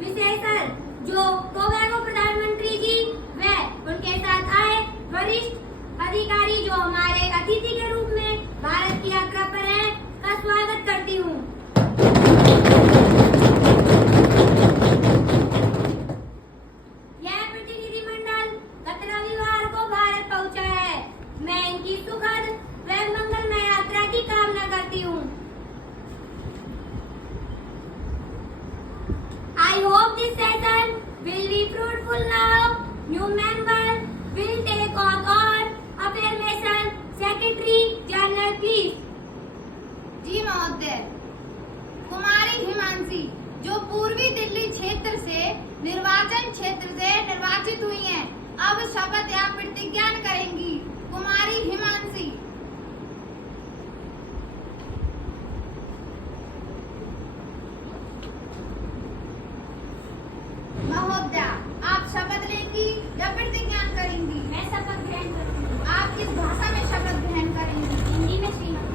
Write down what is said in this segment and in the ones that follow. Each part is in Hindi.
विशेषकर जो टोबैगो प्रधानमंत्री जी व उनके साथ आए वरिष्ठ अधिकारी जो हमारे अतिथि के रूप में भारत की यात्रा पर हैं, का स्वागत करती हूँ। यह प्रतिनिधिमंडल गत रविवार को भारत पहुंचा है। मैं इनकी सुखद व मंगलमय यात्रा की कामना करती हूँ। I hope this session will be fruitful now. New member will take on affirmation. Secretary General, please. जी महोदय, कुमारी हिमांशी जो पूर्वी दिल्ली क्षेत्र से निर्वाचन क्षेत्र से निर्वाचित हुई हैं, अब शपथ या प्रतिज्ञा करेंगी। कुमारी हिमांशी। महोदय, आप शपथ लेंगी या प्रतिज्ञा करेंगी? मैं शपथ ग्रहण करूंगी। आप किस भाषा में शपथ ग्रहण करेंगी? हिंदी में श्रीमान।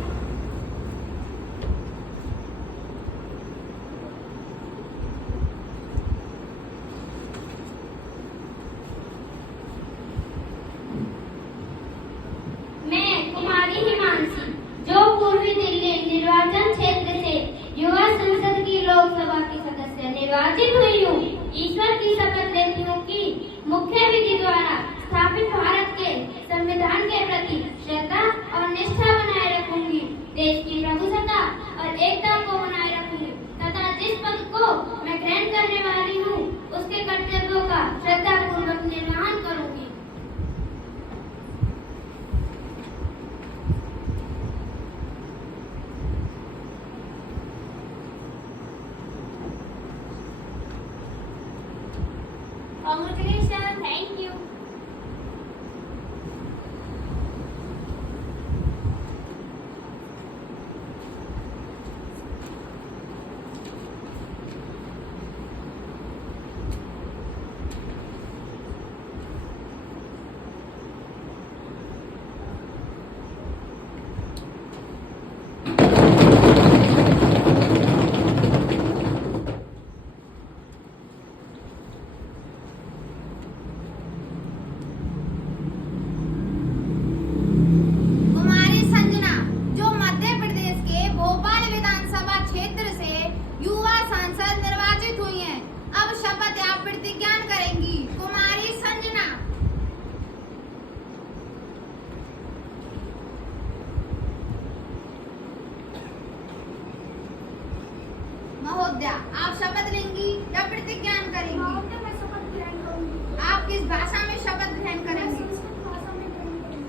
मैं कुमारी हिमांशी जो पूर्वी दिल्ली निर्वाचन क्षेत्र से युवा संसद की लोकसभा की सदस्य निर्वाचित हुई हूँ, ईश्वर की शपथ लेती हूँ कि मुख्य विधि द्वारा स्थापित भारत के संविधान के प्रति श्रद्धा और निष्ठा बनाए रखूंगी, देश की प्रभुसत्ता और एकता को बनाए रखूंगी तथा जिस पद को मैं ग्रहण करने वाली हूँ उसके कर्तव्यों का श्रद्धापूर्वक निर्वहन करूंगी। Congratulations, thank you. कुमारी संजना जो मध्य प्रदेश के भोपाल विधानसभा क्षेत्र से युवा सांसद निर्वाचित हुई हैं, अब शपथ या प्रतिज्ञा करेंगी। कुमारी संजना। महोदय, आप शपथ लेंगी या प्रतिज्ञा करेंगी? मैं शपथ ग्रहण करूंगी। आप किस भाषा में शपथ ग्रहण करेंगी? संस्कृत भाषा में ग्रहण करूंगी।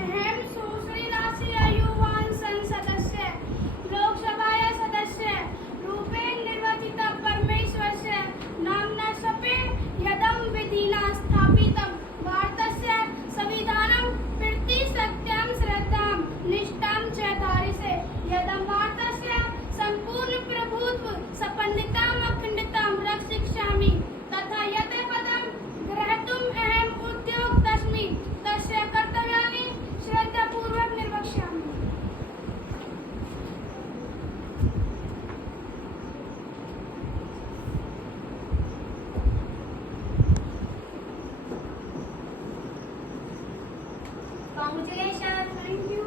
अहम सुश्री राष्ट्रीय युवा संसदस्य लोकसभाया सदस्य रूपेण निर्वाचिता परमेश्वरस्य नाम्ना शपे यदं विधिना स्थापितं भारतस्य संविधानं प्रति सत्यं श्रद्धां निष्ठां च धारिसे यदं भारतस्य सम्पूर्ण प्रभुत्व संपन्नताम् अखण्डतां रक्षयिष्यामि तथा यत् पदं ग्रहीतुम् अहम् उद्युक्तस्मि तस्य कर्तव्यानि श्रद्धापूर्वक निर्वक्ष्यामि। Congratulations, thank you.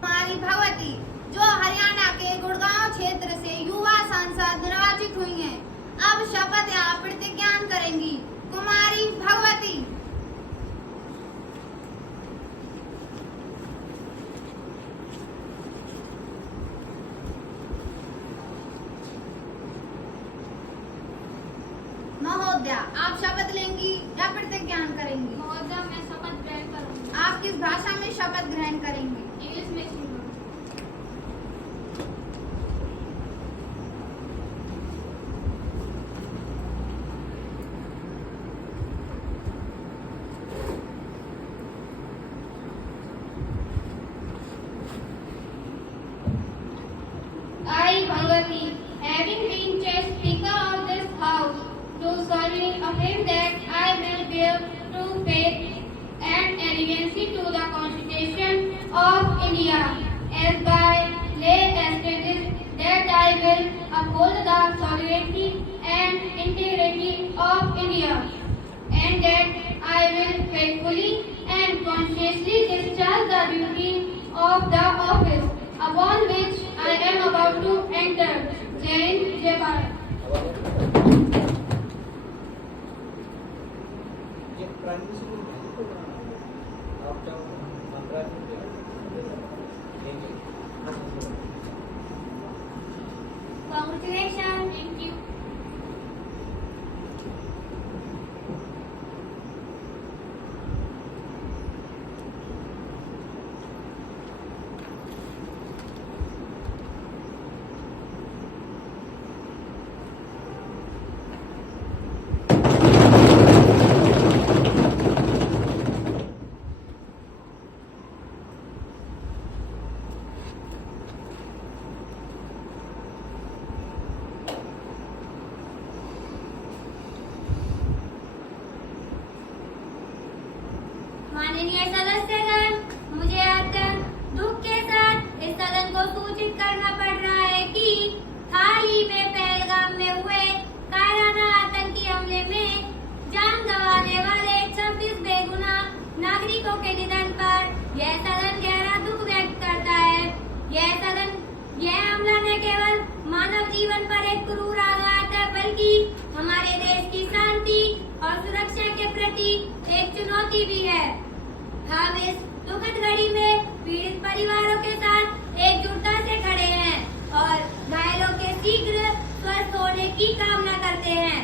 कुमारी भगवती जो हरियाणा के गुड़गांव क्षेत्र से युवा सांसद निर्वाचित हुई हैं, अब शपथ या प्रतिज्ञा करेंगी। कुमारी भगवती। महोदया, आप शपथ लेंगी या प्रतिज्ञा करेंगी? महोदय, मैं शपथ ग्रहण करूंगी। आप किस भाषा में शपथ ग्रहण करेंगे? इंग्लिश में शुरू। I, Bhagavati, having been just Speaker of this House, do solemnly affirm that I will bear true faith and allegiance to the Constitution of India, as by lay established that I will uphold the sovereignty and integrity of India, and that I will faithfully and conscientiously discharge the duty of the office upon which I am about to enter. Jai Hind, Jai Bharat. ये प्राइम मिनिस्टर नहीं तो आप जाओ मंत्रालय में Congratulations. Thank you. माननीय सदस्यगण, मुझे अत्यंत दुख के साथ इस सदन को सूचित करना पड़ रहा है कि हाल ही में पहलगाम में हुए कायराना आतंकी हमले में जान गंवाने वाले 26 बेगुनाह नागरिकों के निधन पर यह सदन गहरा दुख व्यक्त करता है। यह हमला न केवल मानव जीवन पर एक क्रूर आघात है, बल्कि हमारे देश की शांति और सुरक्षा के प्रति एक चुनौती भी है। हम इस दुखद घड़ी में पीड़ित परिवारों के साथ एकजुटता से खड़े हैं और घायलों के शीघ्र स्वस्थ होने की कामना करते हैं।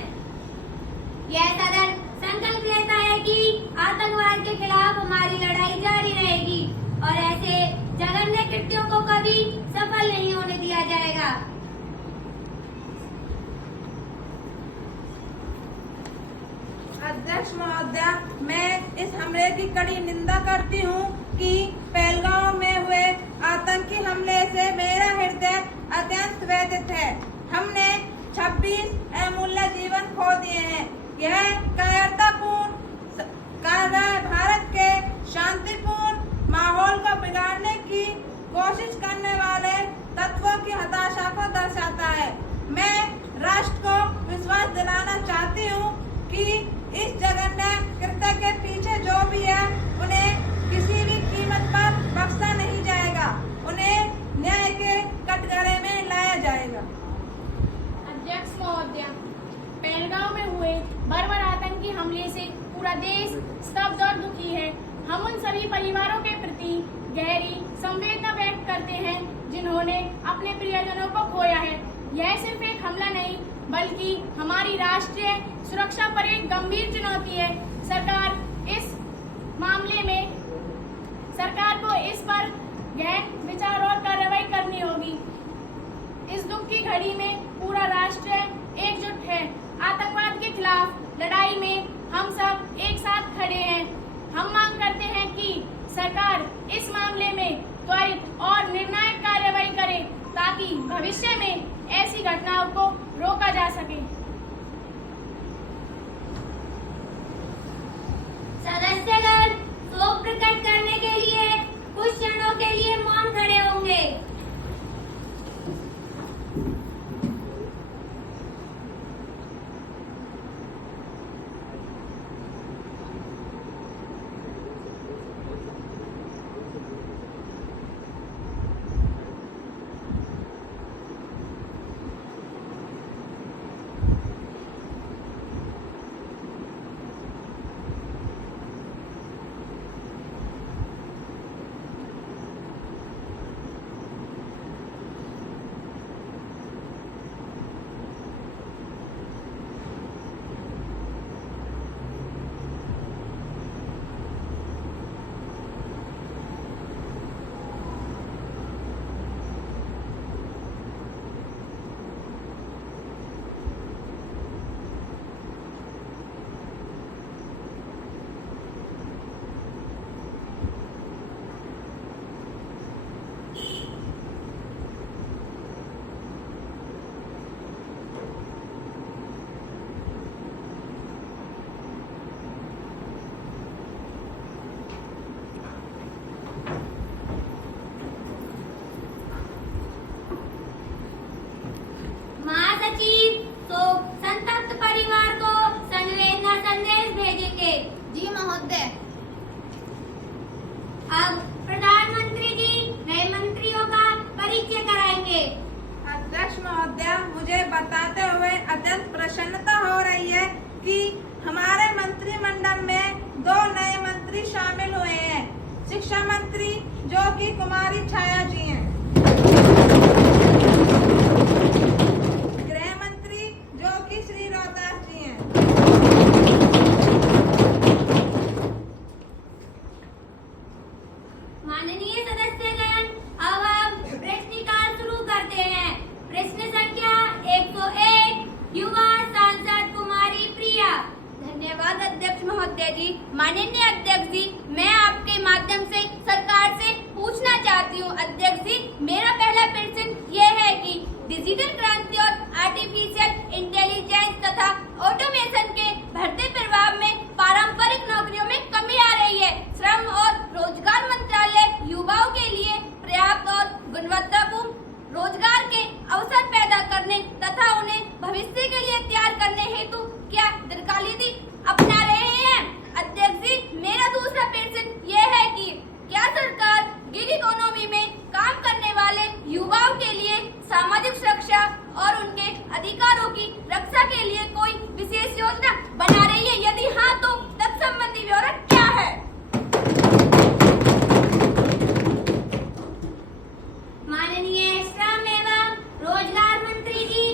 यह सदन संकल्प लेता है कि आतंकवाद के खिलाफ हमारी लड़ाई जारी रहेगी और ऐसे जघन्य कृत्यों को कभी सफल नहीं होने दिया जाएगा। अध्यक्ष महोदया, मैं इस हमले की कड़ी निंदा करती हूँ कि पहलगाम में हुए आतंकी हमले से मेरा हृदय अत्यंत व्यथित है। हमने 26 अमूल्य जीवन खो दिए हैं। यह कायरतापूर्ण कार्य भारत के शांतिपूर्ण माहौल को बिगाड़ने की कोशिश करने वाले तत्वों की हताशा को दर्शाता है। मैं राष्ट्र को विश्वास दिलाना चाहती हूँ कि इस जघन्य कृत्य के पीछे जो भी है, उन्हें किसी भी कीमत पर बख्शा नहीं जाएगा। उन्हें न्याय के कटघरे में लाया जाएगा। अध्यक्ष महोदया, पहलगाम में हुए बर्बर आतंकी हमले से पूरा देश स्तब्ध और दुखी है। हम उन सभी परिवारों के प्रति गहरी संवेदना व्यक्त करते हैं जिन्होंने अपने प्रियजनों को खोया है। यह सिर्फ एक हमला नहीं, बल्कि हमारी राष्ट्रीय सुरक्षा पर एक गंभीर चुनौती है। सरकार को इस पर गहन विचार और कार्रवाई करनी होगी। इस दुख की घड़ी में पूरा राष्ट्र एकजुट है। आतंकवाद के खिलाफ लड़ाई में हम सब एक साथ खड़े हैं। हम मांग करते हैं कि सरकार इस मामले में त्वरित और निर्णायक कार्रवाई करे ताकि भविष्य में ऐसी घटनाओं को रोका जा सके। सदस्यगण शोक प्रकट करने के लिए कुछ क्षणों के लिए मौन खड़े होंगे। जो कि कुमारी छाया जी हैं। गृह मंत्री जो कि श्री रोहतास जी हैं। माननीय सदस्यगण, अब हम प्रश्नकाल शुरू करते हैं। प्रश्न संख्या 101, युवा सांसद कुमारी प्रिया। धन्यवाद अध्यक्ष महोदय जी। माननीय अध्यक्ष जी, मैं आपके माध्यम से सरकार से पूछना चाहती हूँ। अध्यक्ष जी, मेरा पहला प्रश्न ये है कि डिजिटल क्रांति और आर्टिफिशियल इंटेलिजेंस तथा ऑटोमेशन के बढ़ते प्रभाव में पारंपरिक नौकरियों में कमी आ रही है। श्रम और रोजगार मंत्रालय युवाओं के लिए पर्याप्त और गुणवत्तापूर्ण रोजगार के अवसर पैदा करने तथा उन्हें भविष्य के लिए तैयार करने हेतु क्या दीर्घकालीन अपना रहे हैं? अध्यक्ष जी, मेरा दूसरा प्रश्न यह है कि क्या सरकार गिग इकोनॉमी में काम करने वाले युवाओं के लिए सामाजिक सुरक्षा और उनके अधिकारों की रक्षा के लिए कोई विशेष योजना बना रही है? यदि हाँ, तो तत्संबंधी ब्यौरा क्या है? माननीय श्रम एवं रोजगार मंत्री जी।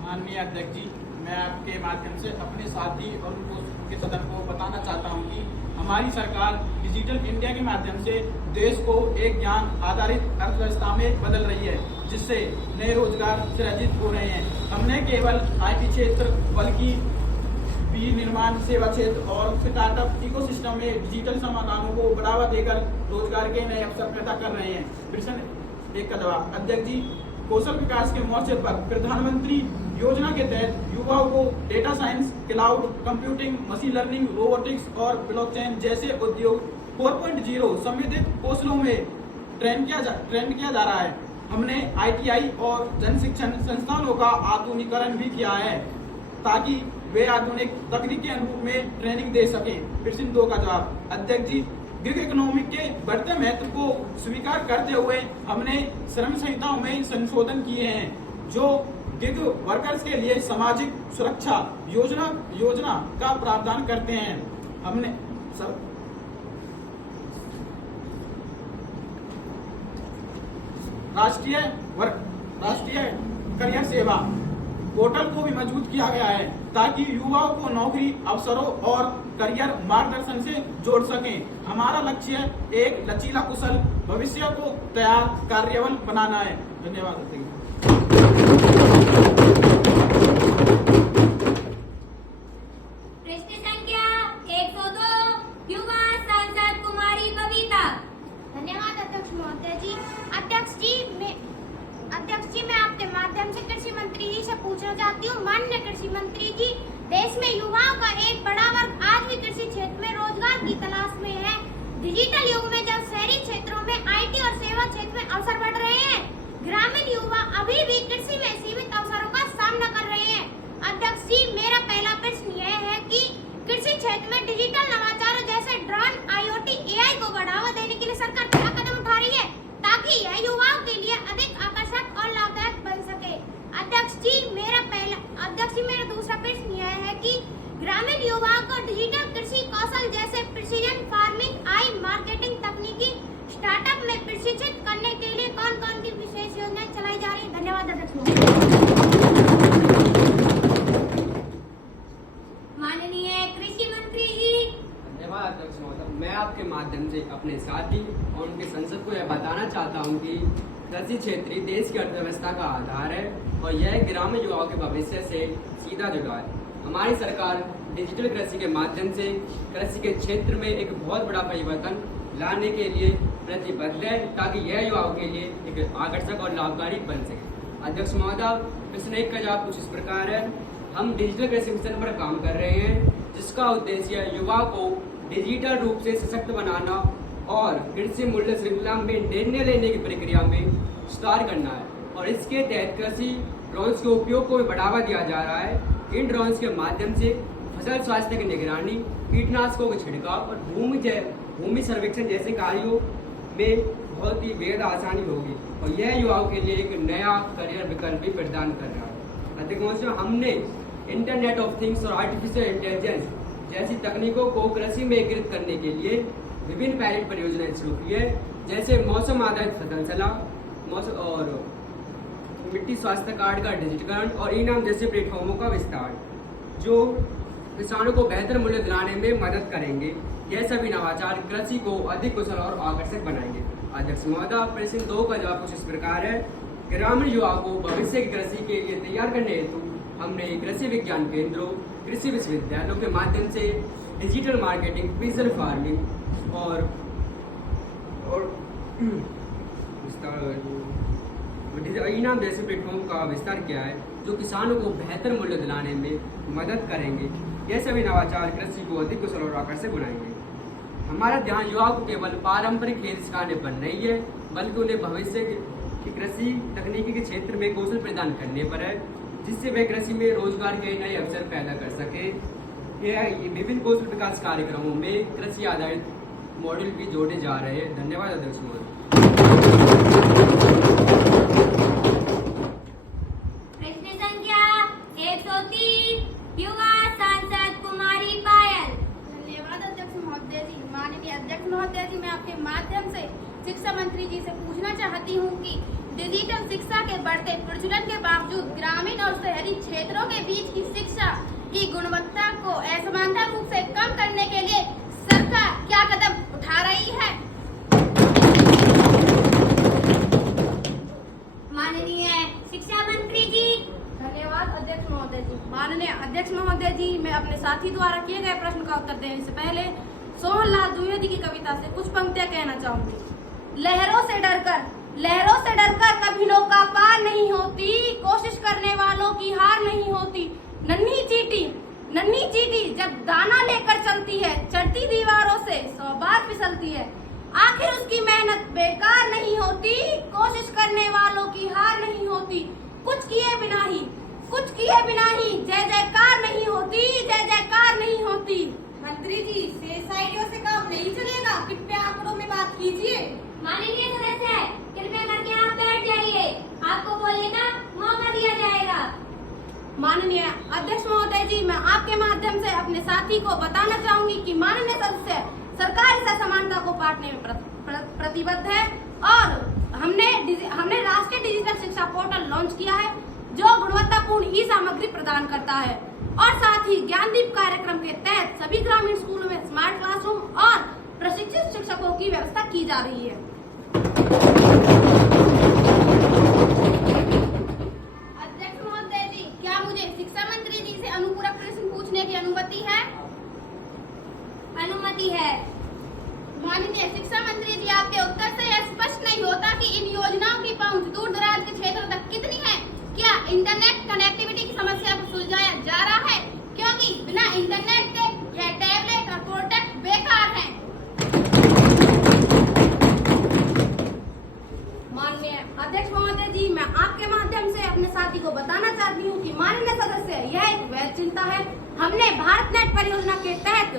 माननीय अध्यक्ष जी, मैं आपके माध्यम से अपने साथी और उनके सदन को बताना चाहता हूं कि हमारी सरकार डिजिटल इंडिया के माध्यम से देश को एक ज्ञान आधारित अर्थव्यवस्था में बदल रही है, जिससे नए रोजगार सृजित हो रहे हैं। हमने केवल आईटी क्षेत्र बल्कि विनिर्माण, सेवा क्षेत्र और स्टार्टअप इकोसिस्टम में डिजिटल समाधानों को बढ़ावा देकर रोजगार के नए अवसर पैदा कर रहे हैं। प्रश्न 1 का जवाब। अध्यक्ष जी, कौशल विकास के मोर्चे पर प्रधानमंत्री योजना के तहत युवाओं को data science, cloud computing, machine learning, robotics और ब्लॉकचेन जैसे उद्योग 4.0 संबंधित कौशलों में ट्रेंड किया जा रहा है। हमने आईटीआई और जन शिक्षण संस्थानों का आधुनिकीकरण भी किया है ताकि वे आधुनिक तकनीक के अनुरूप में ट्रेनिंग दे सकें। प्रश्न 2 का जवाब। अध्यक्ष जी, गिग इकोनॉमी के बढ़ते महत्व को स्वीकार करते हुए हमने श्रम संहिताओं में संशोधन किए हैं जो गिग वर्कर्स के लिए सामाजिक सुरक्षा योजना का प्रावधान करते हैं। हमने राष्ट्रीय करियर सेवा पोर्टल को भी मजबूत किया गया है ताकि युवाओं को नौकरी अवसरों और करियर मार्गदर्शन से जोड़ सकें। हमारा लक्ष्य एक लचीला कुशल भविष्य को तैयार कार्यबल बनाना है। धन्यवाद। प्रश्न संख्या 102, युवा सांसद कुमारी बबीता। धन्यवाद अध्यक्ष महोदय जी। अध्यक्ष जी, मैं आपके माध्यम से कृषि मंत्री जी से पूछना चाहती हूँ। माननीय कृषि मंत्री जी, देश में युवाओं का एक बड़ा वर्ग आज भी कृषि क्षेत्र में रोजगार की तलाश में है। डिजिटल युग में जब शहरी क्षेत्रों में आईटी और सेवा क्षेत्र में अवसर बढ़ रहे हैं, ग्रामीण युवा अभी भी कृषि में सीमित अवसरों का सामना कर रहे हैं। अध्यक्ष जी, मेरा पहला प्रश्न यह है कि कृषि क्षेत्र में डिजिटल नवाचार जैसे ड्रोन, आईओटी, एआई को बढ़ावा देने के लिए सरकार क्या कदम उठा रही है ताकि यह युवाओं के लिए अधिक आकर्षक और लाभदायक बन सके? अध्यक्ष जी, मेरा दूसरा प्रश्न यह है कि ग्रामीण युवाओं को डिजिटल कृषि कौशल जैसे प्रिसीजन फार्मिंग, आई मार्केटिंग तकनीकी स्टार्टअप में प्रशिक्षित करने के लिए कौन कौन सी विशेष योजनाएं चलाई जा रही है? धन्यवाद अध्यक्ष। माननीय कृषि मंत्री जी। धन्यवाद अध्यक्ष महोदय। मैं आपके माध्यम से अपने साथी और उनके संसद को यह बताना चाहता हूं कि कृषि क्षेत्र देश की अर्थव्यवस्था का आधार है और यह ग्रामीण युवाओं के भविष्य से सीधा जुड़ा है। हमारी सरकार डिजिटल कृषि के माध्यम से कृषि के क्षेत्र में एक बहुत बड़ा परिवर्तन लाने के लिए प्रतिबद्ध है ताकि यह युवाओं के लिए एक आकर्षक और लाभकारी बन सके। अध्यक्ष महोदय, प्रश्न 1 का जवाब कुछ इस प्रकार है। हम डिजिटल कृषि मिशन पर काम कर रहे हैं जिसका उद्देश्य युवा को डिजिटल रूप से सशक्त बनाना और कृषि मूल्य श्रृंखला में निर्णय लेने की प्रक्रिया में सुधार करना है और इसके तहत कृषि ड्रोन्स के उपयोग को भी बढ़ावा दिया जा रहा है। इन ड्रोन्स के माध्यम से फसल स्वास्थ्य की निगरानी, कीटनाशकों का छिड़काव और भूमि सर्वेक्षण जैसे कार्यों में बहुत ही बेहद आसानी होगी और यह युवाओं के लिए एक नया करियर विकल्प भी प्रदान कर रहा है। अध्यक्ष, हमने इंटरनेट ऑफ थिंग्स और आर्टिफिशियल इंटेलिजेंस जैसी तकनीकों को कृषि में एकीकृत करने के लिए विभिन्न पायलट परियोजनाएं शुरू की है, जैसे मौसम आधारित फसल सलाह, मौसम और मिट्टी स्वास्थ्य कार्ड का डिजिटीकरण और इनाम जैसे प्लेटफॉर्मों का विस्तार, जो किसानों को बेहतर मूल्य दिलाने में मदद करेंगे। यह सभी नवाचार कृषि को अधिक कुशल और आकर्षक बनाएंगे। अध्यक्ष महोदय, प्रश्न 2 का जवाब कुछ इस प्रकार है। ग्रामीण युवाओं को भविष्य की कृषि के लिए तैयार करने हेतु हमने कृषि विज्ञान केंद्रों, कृषि विश्वविद्यालयों के माध्यम से डिजिटल मार्केटिंग, प्रिसिजन फार्मिंग और इनाम जैसे प्लेटफॉर्म का विस्तार किया है, जो किसानों को बेहतर मूल्य दिलाने में मदद करेंगे। यह सभी नवाचार कृषि को अधिक कुशल और आकर्षक बनाएंगे। हमारा ध्यान युवाओं को केवल पारंपरिक खेल सिखाने पर नहीं है, बल्कि उन्हें भविष्य की कृषि तकनीकी के क्षेत्र में कौशल प्रदान करने पर है, जिससे वे कृषि में रोजगार के नए अवसर पैदा कर सके। यह विभिन्न कौशल विकास कार्यक्रमों में कृषि आधारित मॉडल भी जोड़े जा रहे हैं। धन्यवाद अध्यक्ष महोदय। प्रश्न संख्या 103 युवा सांसद कुमारी पायल। धन्यवाद अध्यक्ष महोदय जी। माननीय अध्यक्ष महोदय जी, मैं आपके माध्यम से शिक्षा मंत्री जी से पूछना चाहती हूँ कि डिजिटल शिक्षा के बढ़ते प्रचलन के बावजूद ग्रामीण और शहरी क्षेत्रों के बीच की शिक्षा की गुणवत्ता को असमानता रूप से कम करने के लिए सरकार क्या कदम उठा रही है? माननीय शिक्षा मंत्री जी। धन्यवाद अध्यक्ष महोदय जी। माननीय अध्यक्ष महोदय जी, मैं अपने साथी द्वारा किए गए प्रश्न का उत्तर देने से पहले सोहनलाल द्विवेदी की कविता से कुछ पंक्तियां कहना चाहूंगी। लहरों से डरकर कभी नौका पार नहीं होती, कोशिश करने वालों की हार नहीं होती। नन्ही चींटी जब दाना लेकर चलती है, चढ़ती दीवारों से 100 बार फिसलती है। आखिर उसकी मेहनत बेकार नहीं होती, कोशिश करने वालों की हार नहीं होती। कुछ किए बिना ही जय जयकार नहीं होती, जय जयकार नहीं होती। मंत्री जी, शेषाइयों से काम नहीं चलेगा, कृपया आंकड़ों में बात कीजिए। माननीय सदस्य, कृपया करके आप बैठ जाइए, आपको बोलने का मौका दिया जाएगा। माननीय अध्यक्ष महोदय जी, मैं आपके माध्यम से अपने साथी को बताना चाहूंगी कि माननीय सदस्य सरकार इस असमानता को पाटने में प्रतिबद्ध है और हमने राष्ट्रीय डिजिटल शिक्षा पोर्टल लॉन्च किया है, जो गुणवत्तापूर्ण ई सामग्री प्रदान करता है। और साथ ही ज्ञानदीप कार्यक्रम के तहत सभी ग्रामीण स्कूलों में स्मार्ट क्लासरूम और प्रशिक्षित शिक्षकों की व्यवस्था की जा रही है। अध्यक्ष महोदय जी, क्या मुझे शिक्षा मंत्री जी से अनुपूरक प्रश्न पूछने की अनुमति है? अनुमति है। माननीय शिक्षा मंत्री जी, आपके उत्तर से यह स्पष्ट नहीं होता कि इन योजनाओं की पहुंच दूर दराज के क्षेत्रों तक कितनी है। क्या इंटरनेट कनेक्टिविटी की समस्या को सुलझाया जा रहा है? क्योंकि बिना इंटरनेट के यह टैबलेट और प्रोडक्ट बेकार हैं। माननीय अध्यक्ष महोदय जी, मैं आपके माध्यम से अपने साथी को बताना चाहती हूँ कि माननीय सदस्य, यह एक वैध चिंता है। हमने भारत नेट परियोजना के तहत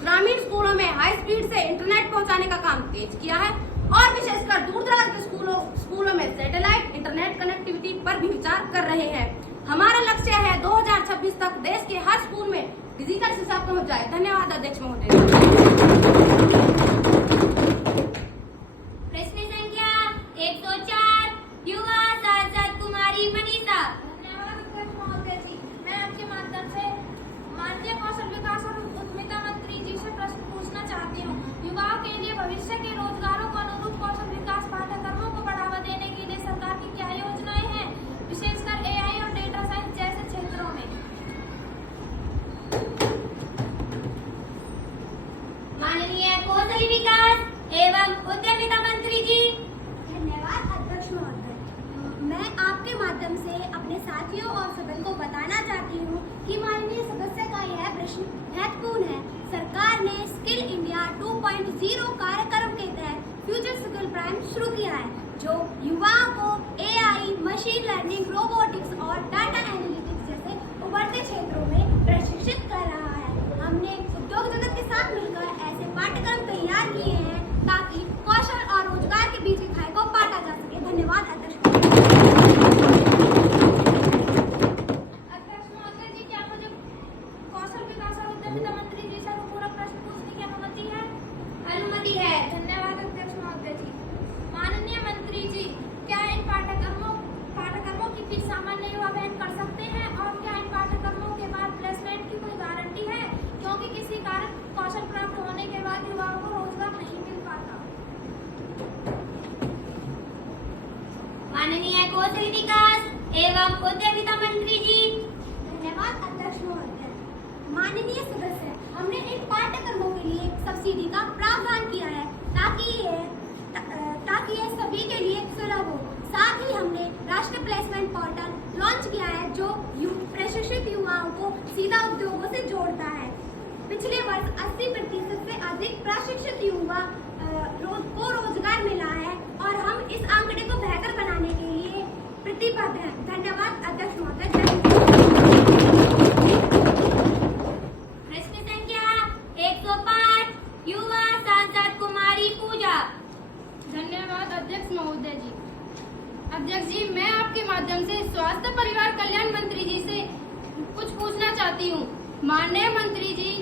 ग्रामीण स्कूलों में हाई स्पीड से इंटरनेट पहुंचाने का काम तेज किया है और विशेषकर दूर दराज के स्कूलों में सैटेलाइट इंटरनेट कनेक्टिविटी पर भी विचार कर रहे हैं। हमारा लक्ष्य है 2026 तक देश के हर स्कूल में डिजिटल शिक्षा पहुंच जाए। धन्यवाद अध्यक्ष महोदय। प्रश्न संख्या 104 युवा सांसद कुमारी मनीषा। धन्यवाद अध्यक्ष महोदय जी। मैं आपके माध्यम से माननीय कौशल विकास और उद्यमिता मंत्री जी से प्रश्न पूछना चाहती हूँ। युवाओं के लिए भविष्य के रोजगारों को अनुरूप कौशल विकास पाठ्यक्रमों को बढ़ावा देने के लिए सरकार की क्या योजनाएं हैं, विशेषकर AI और डेटा साइंस जैसे क्षेत्रों में? माननीय कौशल विकास एवं उद्यमिता मंत्री जी। धन्यवाद अध्यक्ष महोदय। मैं आपके माध्यम से अपने साथियों और सदन को बताना चाहती हूँ कि माननीय सदस्य का यह प्रश्न महत्वपूर्ण है। सरकार ने स्किल इंडिया 2.0 कार्यक्रम के तहत फ्यूचर स्किल प्राइम शुरू किया है, जो युवाओं को AI, मशीन लर्निंग, रोबोटिक्स और डाटा एनालिटिक्स जैसे उभरते क्षेत्रों में प्रशिक्षित कर रहा है। हमने उद्योग जगत के साथ मिलकर ऐसे पाठ्यक्रम तैयार किए हैं ताकि कौशल और रोजगार के बीच की खाई को पाटा जा सके। धन्यवाद अध्यक्ष महोदय जी, क्या मुझे कौशल विकास और उद्यमिता मंत्री जी से अनुपूरक प्रश्न पूछने की अनुमति है? माननीय कौशल विकास एवं उद्यमिता मंत्री जी। धन्यवाद अध्यक्ष महोदय। माननीय सदस्य, हमने एक पाठ्यक्रमों के लिए सब्सिडी का प्रावधान किया है ताकि ये सभी के लिए सुलभ हो। साथ ही हमने राष्ट्रीय प्लेसमेंट पोर्टल लॉन्च किया है जो प्रशिक्षित युवाओं को सीधा उद्योगों से जोड़ता है। पिछले वर्ष 80% से अधिक प्रशिक्षित युवा को रोजगार मिला है और हम इस आंकड़े को बेहतर बनाने के लिए प्रतिबद्ध हैं। धन्यवाद अध्यक्ष महोदय। प्रश्न संख्या 105 युवा सांसद कुमारी पूजा। धन्यवाद अध्यक्ष महोदय जी। अध्यक्ष जी, मैं आपके माध्यम से स्वास्थ्य परिवार कल्याण मंत्री जी से कुछ पूछना चाहती हूँ। माननीय मंत्री जी,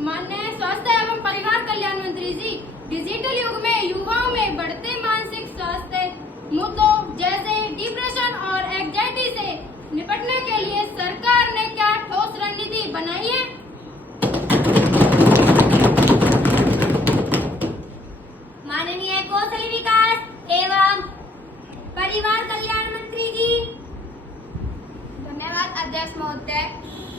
माननीय स्वास्थ्य एवं परिवार कल्याण मंत्री जी, डिजिटल युग में युवाओं में बढ़ते मानसिक स्वास्थ्य मुद्दों जैसे डिप्रेशन और एंजाइटी से निपटने के लिए सरकार ने क्या ठोस रणनीति बनाई है? माननीय कौशल विकास एवं परिवार कल्याण मंत्री जी। धन्यवाद अध्यक्ष महोदय।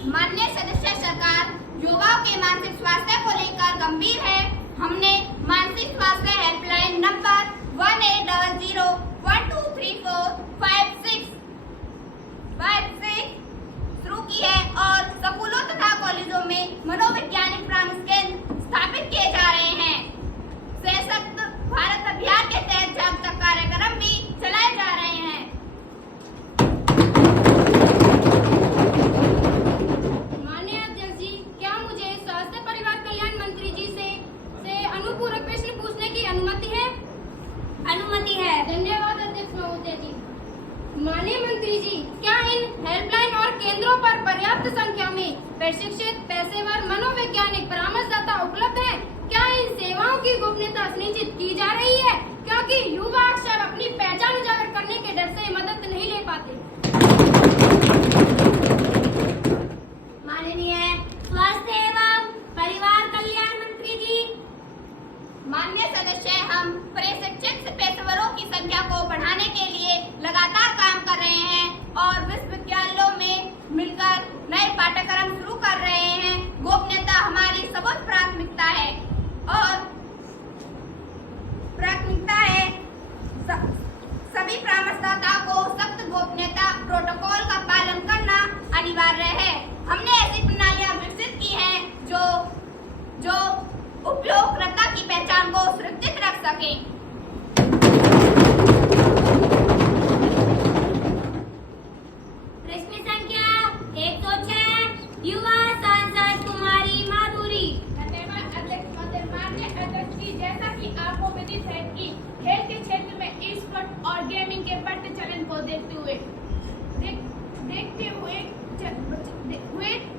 माननीय सदस्य, सरकार युवाओं के मानसिक स्वास्थ्य को लेकर गंभीर है। हमने मानसिक स्वास्थ्य हेल्पलाइन नंबर 1800123456 शुरू की है और स्कूलों तथा कॉलेजों में मनोवैज्ञानिक परामर्श केंद्र स्थापित किए जा रहे हैं। सशक्त भारत अभियान के तहत जागरूकता कार्यक्रम भी चलाए जा रहे हैं। माननीय अध्यक्ष जी, क्या मुझे स्वास्थ्य परिवार कल्याण मंत्री जी से अनुपूरक प्रश्न पूछने की अनुमति है? अनुमति है। धन्यवाद अध्यक्ष महोदय जी। माननीय मंत्री जी, क्या इन हेल्पलाइन और केंद्रों पर पर्याप्त संख्या में प्रशिक्षित पेशेवर मनोवैज्ञानिक परामर्शदाता उपलब्ध हैं? क्या इन सेवाओं की गोपनीयता सुनिश्चित की जा रही है? क्योंकि युवा अक्सर अपनी पहचान उजागर करने के डर से मदद नहीं ले पाते। माननीय स्वास्थ्य एवं परिवार कल्याण मंत्री जी। माननीय सदस्य, हम प्रशिक्षित पेशेवरों की संख्या को बढ़ाने के लिए लगातार काम कर रहे हैं और विश्वविद्यालयों में मिलकर नए पाठ्यक्रम शुरू कर रहे हैं। गोपनीयता हमारी सर्वोच्च प्राथमिकता है सभी परामर्शदाताओं को सख्त गोपनीयता प्रोटोकॉल का पालन करना अनिवार्य है। हमने ऐसी प्रणालियां विकसित की हैं जो उपयोगकर्ता की पहचान को सुरक्षित रख सके। प्रश्न संख्या 106 युवा सांसद कुमारी माधुरी। धन्यवाद अध्यक्ष महोदय। माननीय अध्यक्ष जी, जैसा कि आपको विदित है कि खेल के क्षेत्र में ई स्पोर्ट और गेमिंग के बढ़ते चलन को देखते हुए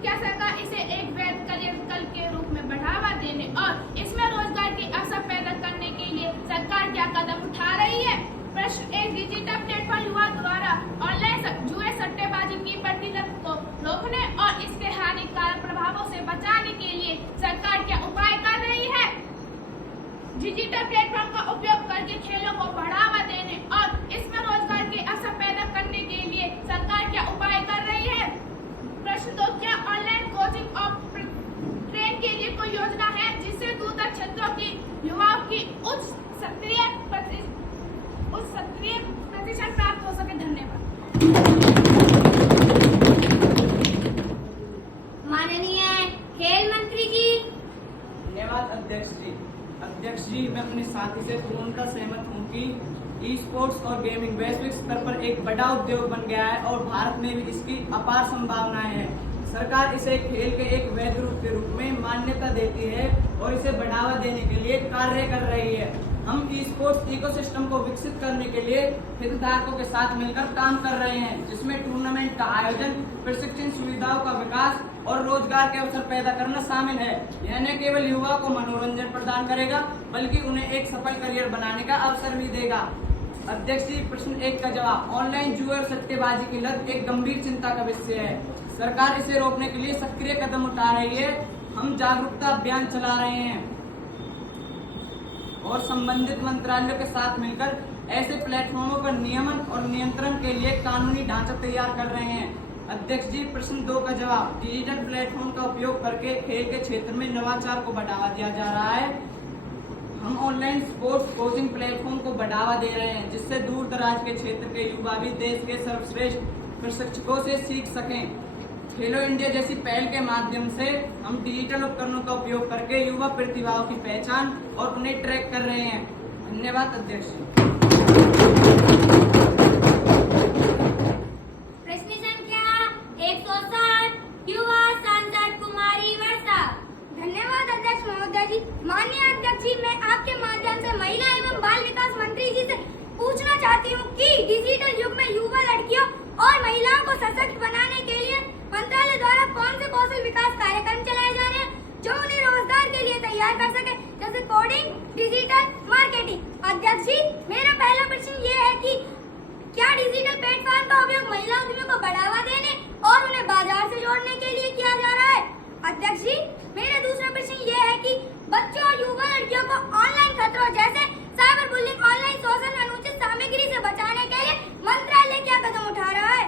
क्या सरकार इसे एक वैध करियर विकल्प के रूप में बढ़ावा देने और इसमें रोजगार के अवसर पैदा करने के लिए सरकार क्या कदम उठा रही है? प्रश्न एक, डिजिटल प्लेटफॉर्म युवा द्वारा ऑनलाइन जुए सट्टेबाजी की बढ़ती को रोकने और इसके हानिकारक प्रभावों से बचाने के लिए सरकार क्या उपाय कर रही है? डिजिटल प्लेटफॉर्म का उपयोग करके खेलों को बढ़ावा देने और इसमें रोजगार के अवसर पैदा करने के लिए सरकार क्या उपाय कर रही है? प्रश्न 2, क्या ऑनलाइन कोचिंग और ट्रेन के लिए कोई योजना है जिससे दूर क्षेत्रों की युवाओं की उच्च सक्रिय प्रतिशत प्राप्त हो सके? धन्यवाद। माननीय खेल मंत्री जी। धन्यवाद अध्यक्ष जी। अध्यक्ष जी, मैं अपने साथी से पूर्णतः सहमत हूँ कि ई स्पोर्ट्स और गेमिंग वैश्विक स्तर पर एक बड़ा उद्योग बन गया है और भारत में भी इसकी अपार संभावनाएं हैं। सरकार इसे खेल के एक वैध रूप के रूप में मान्यता देती है और इसे बढ़ावा देने के लिए कार्य कर रही है। हम ई स्पोर्ट्स इकोसिस्टम को विकसित करने के लिए हितधारकों के साथ मिलकर काम कर रहे हैं, जिसमें टूर्नामेंट का आयोजन, प्रशिक्षण सुविधाओं का विकास और रोजगार के अवसर पैदा करना शामिल है। यह न केवल युवाओं को मनोरंजन प्रदान करेगा बल्कि उन्हें एक सफल करियर बनाने का अवसर भी देगा। अध्यक्ष जी, प्रश्न 1 का जवाब, ऑनलाइन जुए और सट्टेबाजी की लत एक गंभीर चिंता का विषय है। सरकार इसे रोकने के लिए सक्रिय कदम उठा रही है। हम जागरूकता अभियान चला रहे हैं। और संबंधित मंत्रालयों के साथ मिलकर ऐसे प्लेटफॉर्मों पर नियमन और नियंत्रण के लिए कानूनी ढांचा तैयार कर रहे हैं। अध्यक्ष जी, प्रश्न 2 का जवाब। डिजिटल प्लेटफॉर्म का उपयोग करके खेल के क्षेत्र में नवाचार को बढ़ावा दिया जा रहा है। हम ऑनलाइन स्पोर्ट्स कोचिंग प्लेटफॉर्म को बढ़ावा दे रहे हैं, जिससे दूर दराज के क्षेत्र के युवा भी देश के सर्वश्रेष्ठ प्रशिक्षकों से सीख सकें। खेलो इंडिया जैसी पहल के माध्यम से हम डिजिटल उपकरणों का उपयोग करके युवा प्रतिभाओं की पहचान और उन्हें ट्रैक कर रहे हैं। धन्यवाद अध्यक्ष जी। प्रश्न संख्या 107 युवा सांसद कुमारी वर्षा। धन्यवाद अध्यक्ष महोदय जी। माननीय अध्यक्ष जी, मैं आपके माध्यम से महिला एवं बाल विकास मंत्री जी से पूछना चाहती हूँ कि डिजिटल युग में युवा लड़कियों और महिलाओं को सशक्त बनाने के लिए मंत्रालय द्वारा कौन से कौशल विकास कार्यक्रम चलाए जा रहे हैं जो उन्हें रोजगार के लिए तैयार कर सके, जैसे कोडिंग, डिजिटल मार्केटिंग। अध्यक्ष जी, मेरा पहला प्रश्न ये है कि क्या डिजिटल प्लेटफॉर्म का उपयोग महिला उद्यमियों को बढ़ावा देने और उन्हें बाजार से जोड़ने के लिए किया जा रहा है? अध्यक्ष जी, मेरा दूसरा प्रश्न ये है कि बच्चों और युवा लड़कियों को ऑनलाइन खतरों जैसे साइबर बुलिंग, ऑनलाइन शोषण, अनुचित सामग्री से बचाने के लिए मंत्रालय क्या कदम उठा रहा है?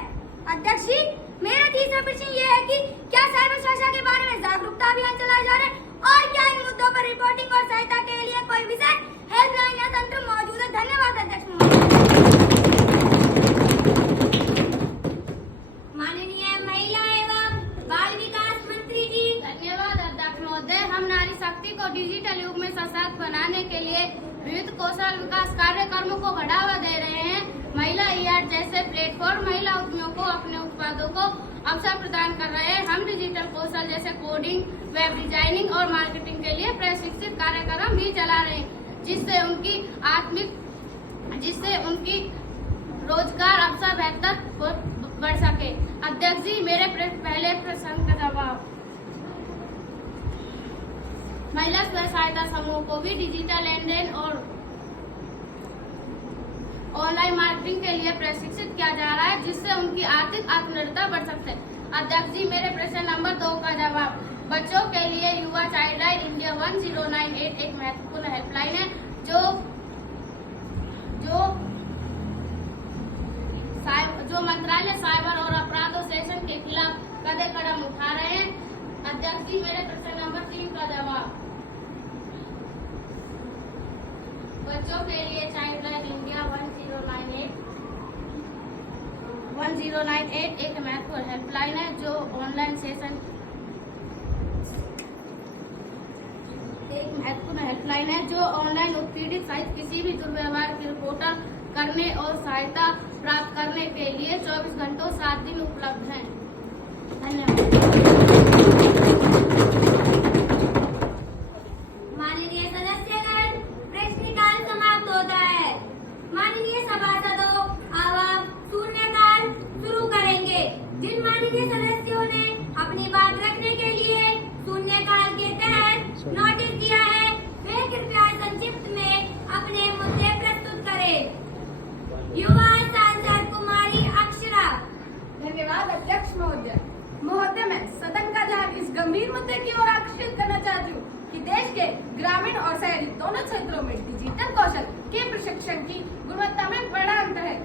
अध्यक्ष जी, मेरा तीसरा प्रश्न ये है कि क्या साइबर सुरक्षा के बारे में जागरूकता अभियान चलाया जा रहा है और क्या इन मुद्दों पर रिपोर्टिंग और सहायता के लिए कोई विशेष हेल्पलाइन या तंत्र मौजूद है? धन्यवाद अध्यक्ष माननीय महिला एवं बाल विकास मंत्री जी। धन्यवाद अध्यक्ष महोदय। हम नारी शक्ति को डिजिटल युग में सशक्त बनाने के लिए विविध कौशल विकास कार्यक्रमों को बढ़ावा दे रहे हैं। महिला ईआर जैसे प्लेटफॉर्म महिला उद्यमियों को अपने उत्पादों को अवसर प्रदान कर रहे हैं। हम डिजिटल कौशल जैसे कोडिंग, वेब डिजाइनिंग और मार्केटिंग के लिए प्रशिक्षित कार्यक्रम भी चला रहे हैं, जिससे उनकी रोजगार अवसर बेहतर बढ़ सके। अध्यक्ष जी, मेरे पहले प्रश्न का जवाब। महिला स्व सहायता समूह को भी डिजिटल लेनदेन और ऑनलाइन मार्केटिंग के लिए प्रशिक्षित किया जा रहा है, जिससे उनकी आर्थिक आत्मनिर्भरता बढ़ सकती है। अध्यक्ष जी, मेरे प्रश्न नंबर 2 का जवाब। बच्चों के लिए युवा चाइल्ड लाइन इंडिया 1098 एक महत्वपूर्ण हेल्पलाइन है जो मंत्रालय साइबर और अपराधों शोषण के खिलाफ कड़े कदम उठा रहे हैं। अध्यक्ष जी, मेरे प्रश्न नंबर 3 का जवाब। बच्चों के लिए चाइल्ड लाइन इंडिया 1098 एक महत्वपूर्ण हेल्पलाइन है जो ऑनलाइन सेशन उत्पीड़ित सहित किसी भी दुर्व्यवहार की रिपोर्ट करने और सहायता प्राप्त करने के लिए 24 घंटों 7 दिन उपलब्ध है। धन्यवाद। माननीय सदस्यगण, प्रश्नकाल समाप्त होता है। माननीय सभासदों, अब हम शून्यकाल शुरू करेंगे। जिन माननीय सदस्यों ने अपनी बात रखने के लिए शून्यकाल के तहत नोटिस किया है, वे कृपया संक्षिप्त में अपने मुद्दे प्रस्तुत करें। युवा सांसद कुमारी अक्षरा। धन्यवाद अध्यक्ष महोदय। मैं सदन का ध्यान इस गंभीर मुद्दे की ओर आकर्षित करना चाहती हूँ कि देश के ग्रामीण और शहरी दोनों क्षेत्रों में डिजिटल कौशल के प्रशिक्षण की गुणवत्ता में बड़ा अंतर है।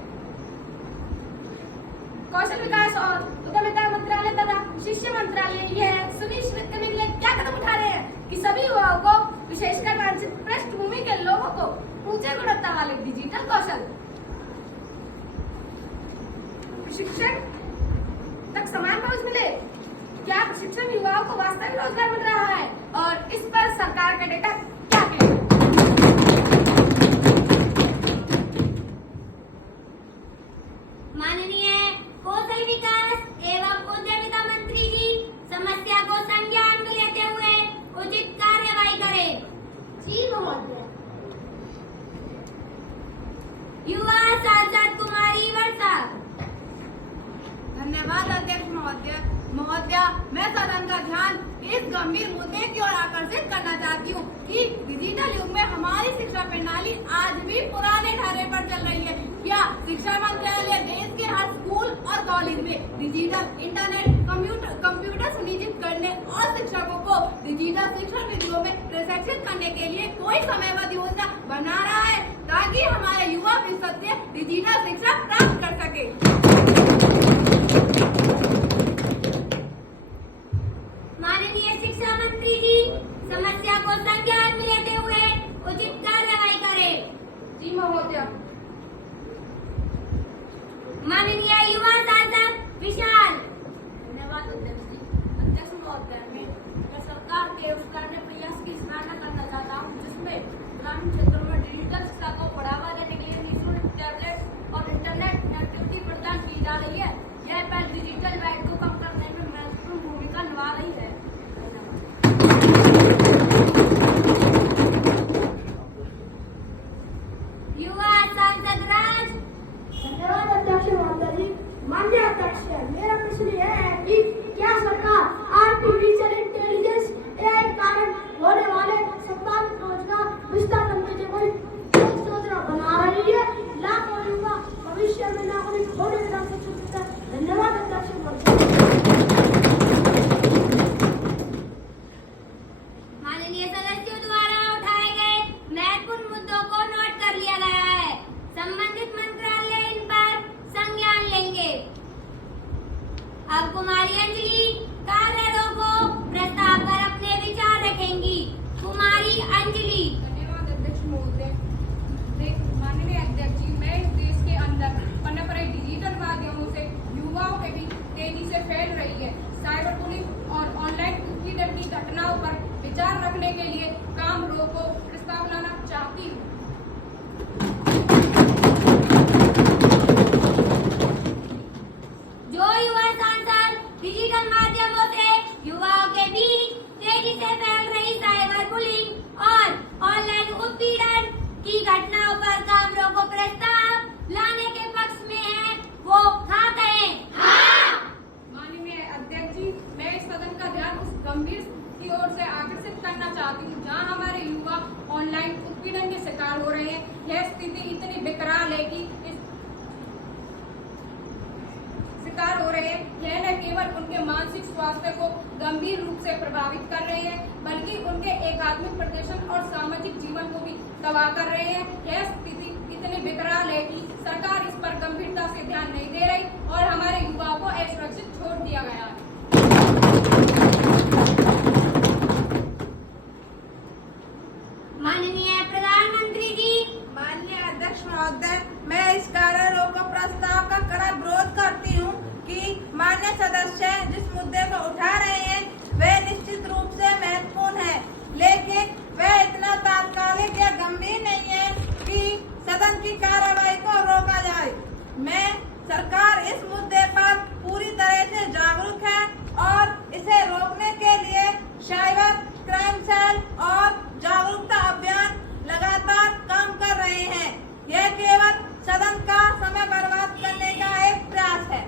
कौशल विकास और उद्यमिता मंत्रालय तथा शिक्षा मंत्रालय यह सुनिश्चित करने के लिए क्या कदम उठा रहे हैं कि सभी युवाओं को, विशेषकर वंचित पृष्ठभूमि के लोगों को ऊंचे गुणवत्ता वाले डिजिटल कौशल प्रशिक्षण तक समान पहुंच मिले। क्या प्रशिक्षण युवाओं को वास्तविक रोजगार मिल रहा है और इस पर सरकार का डेटा क्या कहता है? माननीय कौशल विकास एवं उद्यमिता मंत्री जी, समस्या को संज्ञान में लेते हुए उचित कार्यवाही करें। जी महोदय। युवा सांसद कुमारी वर्षा। धन्यवाद अध्यक्ष महोदय। मैं सदन का ध्यान इस गंभीर मुद्दे की ओर आकर्षित करना चाहती हूँ कि डिजिटल युग में हमारी शिक्षा प्रणाली आज भी पुराने ढारे पर चल रही है। क्या शिक्षा मंत्रालय देश के हर स्कूल और कॉलेज में डिजिटल इंटरनेट कंप्यूटर सुनिश्चित करने और शिक्षकों को डिजिटल शिक्षण विधियों में प्रशिक्षित करने के लिए कोई समयबद्ध योजना बना रहा है ताकि हमारे युवा विश्व से डिजिटल शिक्षा प्राप्त कर सके। माननीय शिक्षा मंत्री जी, समस्या को संज्ञान में लेते हुए उचित कार्रवाई करें। जी महोदय। माननीय युवा सांसद विशाल। धन्यवाद अध्यक्ष जी। अध्यक्ष महोदय, मैं सरकार के उस कार्य प्रयास की सराहना करना चाहता हूँ जिसमें ग्रामीण क्षेत्रों में डिजिटल शिक्षा को बढ़ावा देने के लिए निःशुल्क टैबलेट और इंटरनेट कनेक्टिविटी प्रदान की जा रही है। यह पहल डिजिटल बैग को कम करने में महत्वपूर्ण भूमिका निभा रही है। युवा सांसद राज। धन्यवाद अध्यक्ष महोदय जी। माननीय अध्यक्ष, मेरा प्रश्न यह है कि क्या सरकार आर्टिफिशियल इंटेलिजेंस एआई के कारण होने वाले संभावित रोजगार विस्तार करने के कोई योजना बना रही है? लाखों युवा भविष्य में नौकरी खोने के डर से चिंतित है। धन्यवाद अध्यक्ष महोदय। माननीय सदस्यों द्वारा उठाए गए महत्वपूर्ण मुद्दों को नोट कर लिया गया है। संबंधित मंत्रालय इन पर संज्ञान लेंगे। अब कुमारी अंजलि कार्य रोको प्रस्ताव पर अपने विचार रखेंगी। कुमारी अंजलि। धन्यवाद अध्यक्ष महोदय। माननीय अध्यक्ष जी, मैं इस देश के अंदर पनप रहे डिजिटल माध्यमों से युवाओं के बीच तेजी से फैल रही है साइबर बुलिंग और ऑनलाइन उत्पीड़न की घटनाओं पर विचार रखने के लिए काम रोको प्रस्ताव लाना चाहती हूँ। जो युवा सांसद डिजिटल माध्यमों से युवाओं के बीच तेजी से फैल रही साइबर बुलिंग और ऑनलाइन उत्पीड़न की घटनाओं पर काम रोको प्रस्ताव लाने के पक्ष में है, वो हाँ कहें। हाँ। माननीय अध्यक्ष जी, मैं इस सदन का ध्यान उस गंभीर की ओर से आकर्षित करना चाहती हूँ जहाँ हमारे युवा ऑनलाइन उत्पीड़न के शिकार हो रहे हैं। यह स्थिति इतनी बेकरार है कि शिकार हो रहे हैं। यह न केवल उनके मानसिक स्वास्थ्य को गंभीर रूप से प्रभावित कर रहे हैं बल्कि उनके एकात्मिक प्रदर्शन और सामाजिक जीवन को भी तबाह कर रहे हैं। यह स्थिति इतनी बेकरार है कि सरकार इस पर गंभीरता से ध्यान नहीं दे रही और हमारे युवाओं को असुरक्षित छोड़ दिया गया है। माननीय प्रधानमंत्री जी। माननीय अध्यक्ष महोदय, मैं इस कार्य रोको प्रस्ताव का कड़ा विरोध करती हूँ कि माननीय सदस्य जिस मुद्दे को उठा रहे हैं वह निश्चित रूप से महत्वपूर्ण है, लेकिन वह इतना तात्कालिक या गंभीर नहीं है कि सदन की कार्रवाई को रोका जाए। मैं सरकार इस मुद्दे पर पूरी तरह से जागरूक है और इसे रोकने के लिए साइबर क्राइम सेल और जागरूकता अभियान लगातार काम कर रहे हैं। यह केवल सदन का समय बर्बाद करने का एक प्रयास है।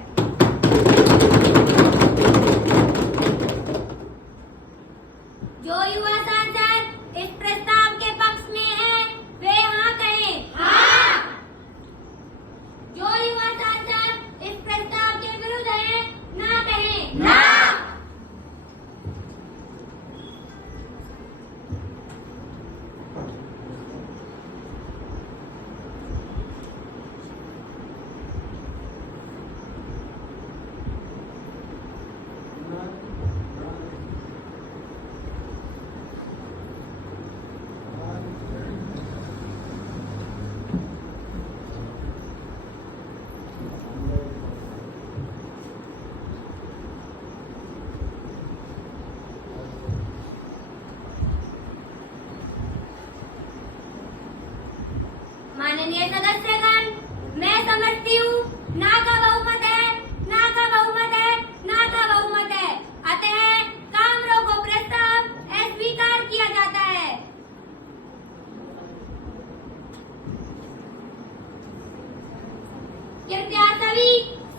जो युवा सांसद इस प्रस्ताव के पक्ष में है, वे हाँ कहें। हाँ। जो युवा सांसद इस प्रस्ताव के विरुद्ध है, ना कहें। ना। माननीय सदस्यगण, मैं समझती हूँ ना का बहुमत है, ना का बहुमत है, ना का बहुमत है। अतः काम रोको प्रस्ताव अस्वीकार किया जाता है। कृपया सभी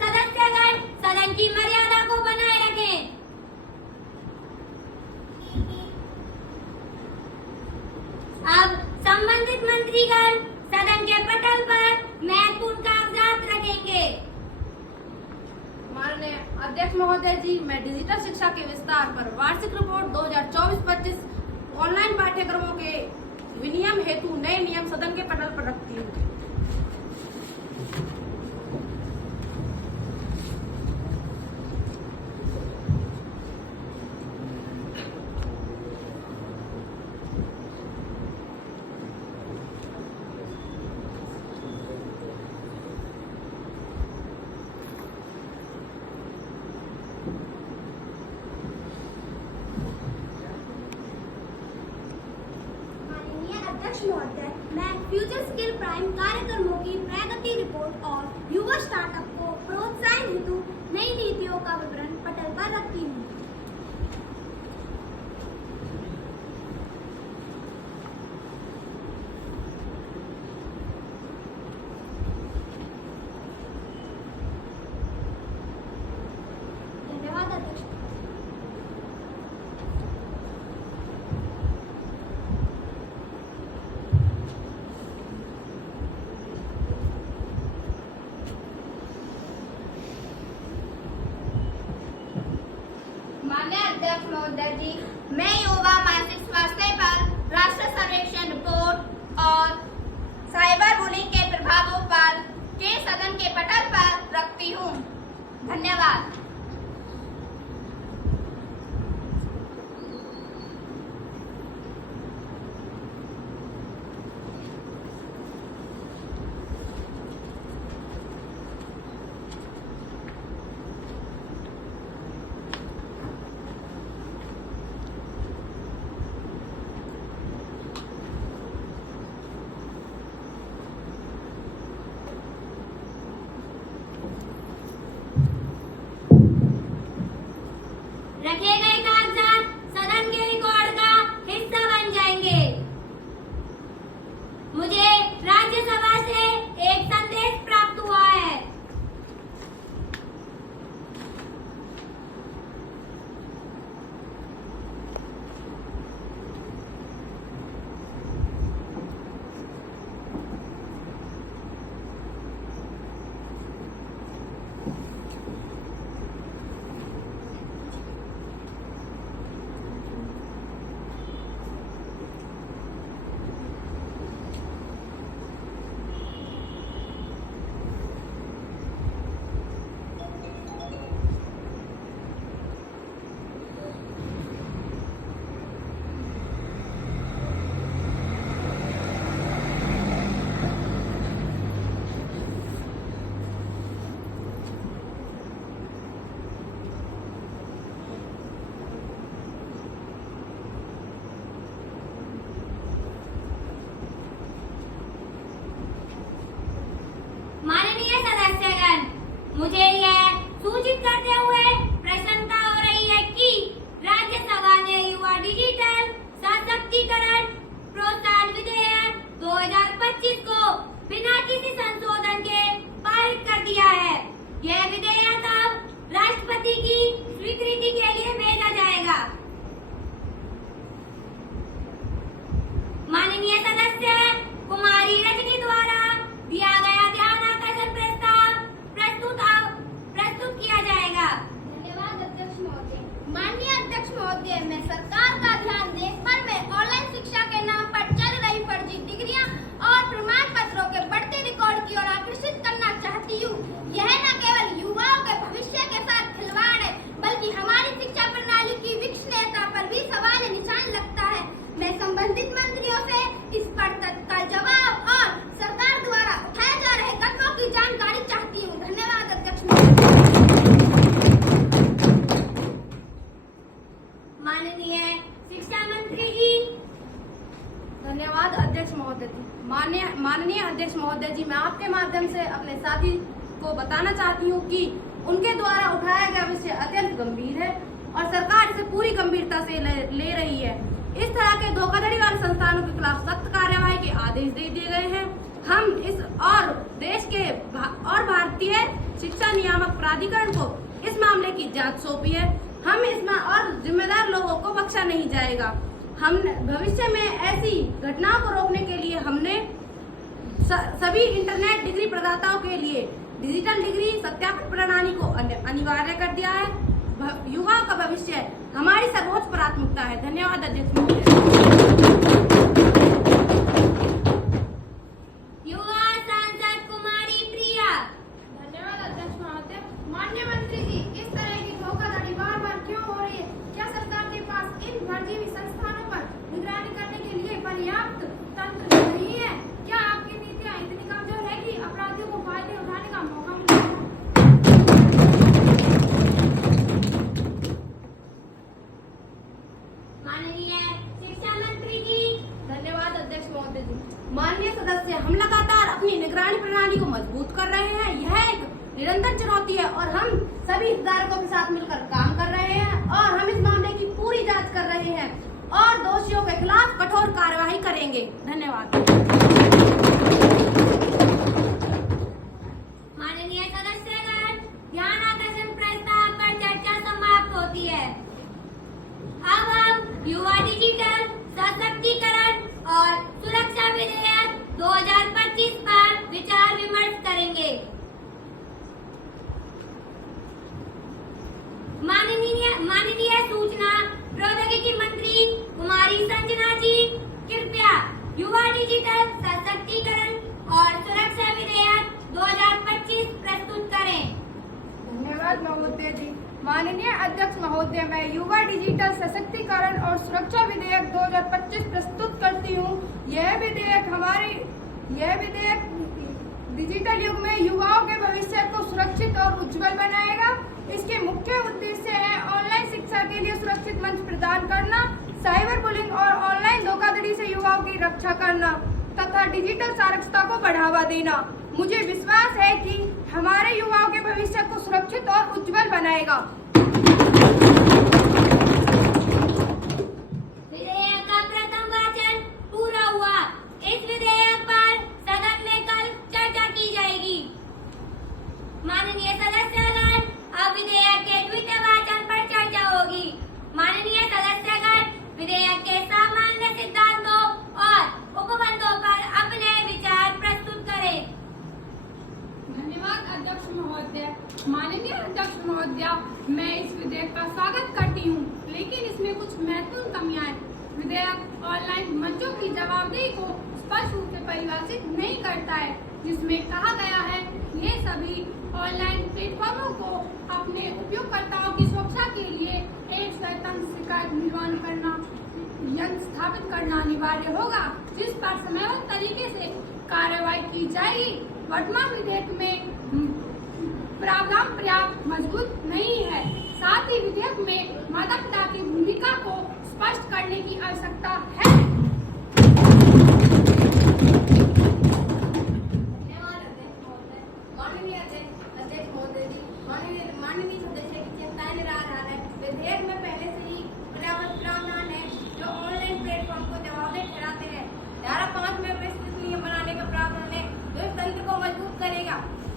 सदस्यगण सदन की मर्यादा को बनाए रखें। अब संबंधित मंत्रीगण सदन के पटल पर महत्वपूर्ण कागजात रखेंगे। माननीय अध्यक्ष महोदय जी, मैं डिजिटल शिक्षा के विस्तार पर वार्षिक रिपोर्ट 2024-25 ऑनलाइन पाठ्यक्रमों के विनियम हेतु नए नियम सदन के पटल पर रखती हूँ। माननीय अध्यक्ष महोदय, मैं फ्यूचर स्किल प्राइम कार्यक्रमों की प्रगति रिपोर्ट और युवा स्टार्टअप को प्रोत्साहन हेतु नई नीतियों का विवरण पटल पर रखती हूँ। धन्यवाद अध्यक्ष। माननीय अध्यक्ष महोदय जी, मैं युवा मानसिक स्वास्थ्य पर राष्ट्रीय सर्वेक्षण रिपोर्ट और साइबर बुलिंग के प्रभावों पर के सदन के पटल पर रखती हूँ। धन्यवाद। रखे गए कागजात सदन के रिकॉर्ड का हिस्सा बन जाएंगे। मुझे राज्यसभा से एक संदेश प्राप्त हुआ है। माननीय सदस्यगण, मुझे यह सूचित करते हुए प्रसन्नता हो रही है कि राज्यसभा ने युवा डिजिटल सशक्तिकरण प्रोत्साहन विधेयक 2025 को बिना किसी संशोधन के पारित कर दिया है। यह विधेयक अब राष्ट्रपति की स्वीकृति के लिए भेजा जाएगा। माननीय सदस्य कुमारी रजनी द्वारा दिया गया ध्यान आकर्षण प्रस्ताव प्रस्तुत किया जाएगा। धन्यवाद अध्यक्ष महोदय। माननीय अध्यक्ष महोदय, मैं सरकार का ध्यान देश भर में ऑनलाइन शिक्षा के नाम पर चल रही फर्जी डिग्रियां और प्रमाण पत्रों के बढ़ते रिकॉर्ड की ओर आकर्षित करना चाहती हूँ। यह न केवल युवाओं के भविष्य के साथ खिलवाड़ है, बल्कि हमारी शिक्षा प्रणाली की विश्वसनीयता पर भी सवाल निशान लगता है। मैं संबंधित मंत्रियों से इस पर तत्काल जवाब और सरकार द्वारा उठाए जा रहे कदमों की जानकारी चाहती हूँ। धन्यवाद अध्यक्ष महोदय। माननीय शिक्षा मंत्री जी। धन्यवाद अध्यक्ष महोदय जी। माननीय अध्यक्ष महोदय जी, मैं आपके माध्यम से अपने साथी को बताना चाहती हूँ कि उनके द्वारा उठाया गया विषय अत्यंत गंभीर है और सरकार इसे पूरी गंभीरता से ले रही है। इस तरह के धोखाधड़ी वाले संस्थानों के खिलाफ सख्त कार्यवाही के आदेश दे दिए गए हैं। हम इस और देश के और भारतीय शिक्षा नियामक प्राधिकरण को इस मामले की जांच सौंपी है। हम इसमें और जिम्मेदार लोगों को बख्शा नहीं जाएगा। हम भविष्य में ऐसी घटनाओं को रोकने के लिए हमने सभी इंटरनेट डिग्री प्रदाताओं के लिए डिजिटल डिग्री सत्यापन प्रणाली को अनिवार्य कर दिया है। युवाओं का भविष्य हमारी सर्वोच्च प्राथमिकता है। धन्यवाद अध्यक्ष महोदय। युवा सांसद कुमारी प्रिया। धन्यवाद अध्यक्ष महोदय। माननीय मंत्री जी, इस तरह की धोखाधड़ी बार बार क्यों हो रही है? क्या सरकार के पास इन फर्जी संस्थानों पर निगरानी करने के लिए पर्याप्त तंत्र नहीं है? क्या आपकी नीतियाँ इतनी कमजोर है कि अपराधियों को फायदे उठाने का मौका मिलता है? माननीय शिक्षा मंत्री जी। धन्यवाद अध्यक्ष महोदय जी। माननीय सदस्य, हम लगातार अपनी निगरानी प्रणाली को मजबूत कर रहे हैं। यह एक निरंतर चुनौती है और हम सभी हितधारकों के साथ मिलकर काम कर रहे हैं और हम इस मामले की पूरी जांच कर रहे हैं और दोषियों के खिलाफ कठोर कार्यवाही करेंगे। धन्यवाद। माननीय सदस्यगण, ध्यान आकर्षण प्रस्ताव पर चर्चा समाप्त होती है। अब हम युवा डिजिटल सशक्तिकरण और सुरक्षा विधेयक 2025 पर विचार विमर्श करेंगे। माननीय सूचना प्रौद्योगिकी मंत्री कुमारी संजना जी, कृपया युवा डिजिटल सशक्तिकरण और सुरक्षा विधेयक 2025 प्रस्तुत करें। धन्यवाद महोदय जी। माननीय अध्यक्ष महोदय, मैं युवा डिजिटल सशक्तिकरण और सुरक्षा विधेयक 2025 प्रस्तुत करती हूँ। यह विधेयक डिजिटल युग में युवाओं के भविष्य को सुरक्षित और उज्जवल बनाएगा। इसके मुख्य उद्देश्य है ऑनलाइन शिक्षा के लिए सुरक्षित मंच प्रदान करना, साइबर बुलिंग और ऑनलाइन धोखाधड़ी से युवाओं की रक्षा करना तथा डिजिटल साक्षरता को बढ़ावा देना। मुझे विश्वास है कि हमारे युवाओं के भविष्य को सुरक्षित और उज्जवल बनाएगा। विधेयक का प्रथम वाचन पूरा हुआ। इस विधेयक पर सदन में कल चर्चा की जाएगी। माननीय सदस्यगण, अब विधेयक के द्वितीय वाचन पर चर्चा होगी। माननीय सदस्यगण, विधेयक के सामान्य सिद्धांतों और उपबंधों पर अपने विचार प्रस्तुत करें। धन्यवाद अध्यक्ष महोदय। माननीय अध्यक्ष महोदय, मैं इस विधेयक का स्वागत करती हूँ, लेकिन इसमें कुछ महत्वपूर्ण कमियां हैं। विधेयक ऑनलाइन मंचों की जवाबदेही को स्पष्ट रूप से परिभाषित नहीं करता है, जिसमें कहा गया है ये सभी ऑनलाइन प्लेटफॉर्मों को अपने उपयोगकर्ताओं की सुरक्षा के लिए एक स्वतंत्र शिकायत निर्माण करना यंत्र स्थापित करना अनिवार्य होगा, जिस पर समयबद्ध तरीके से कार्रवाई की जाएगी। वर्तमान विधेयक में प्रावधान पर्याप्त मजबूत नहीं है। साथ ही विधेयक में माता पिता की भूमिका को स्पष्ट करने की आवश्यकता है। माननीय सदस्य की चिंताएं निराधार है। विधेयक में पहले से ही पर्याप्त प्रावधान है जो ऑनलाइन प्लेटफॉर्म को जवाबदेह ठहराते हैं। धारा 5 में विस्तृत नियम बनाने का प्रावधान है जो इस तंत्र को मजबूत करेगा।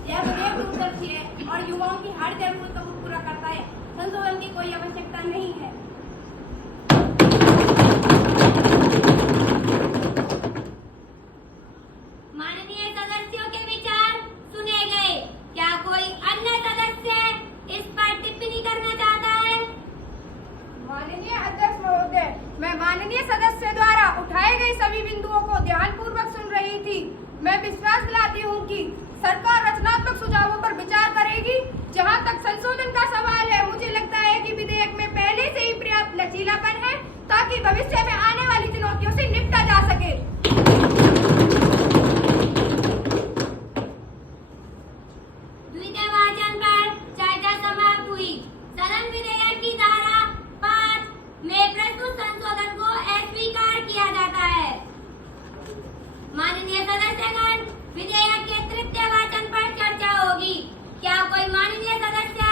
यह विधेयक दूरदर्शी है और युवाओं की हर जरूरत को पूरा करता है। संशोधन की कोई आवश्यकता नहीं है। माननीय सदस्यों के विचार सुने गए। क्या कोई अन्य सदस्य इस पर टिप्पणी करना चाहता है? माननीय अध्यक्ष महोदय, मैं माननीय सदस्य द्वारा उठाए गए सभी बिंदुओं को ध्यानपूर्वक सुन रही थी। मैं विश्वास दिलाती हूँ कि सरकार रचनात्मक सुझावों पर विचार करेगी। जहाँ तक संशोधन का सवाल है, मुझे लगता है कि विधेयक में पहले से ही पर्याप्त लचीलापन है ताकि भविष्य में आने वाली चुनौतियों से निपटा जा सके। द्वितीय वाचन पर चर्चा समाप्त हुई। सदन विधेयक की धारा 5 में प्रस्तुत संशोधन को अस्वीकार किया जाता है। माननीय सदस्यगण, विधेयक के तृतीय वाचन पर चर्चा होगी। क्या कोई माननीय सदस्य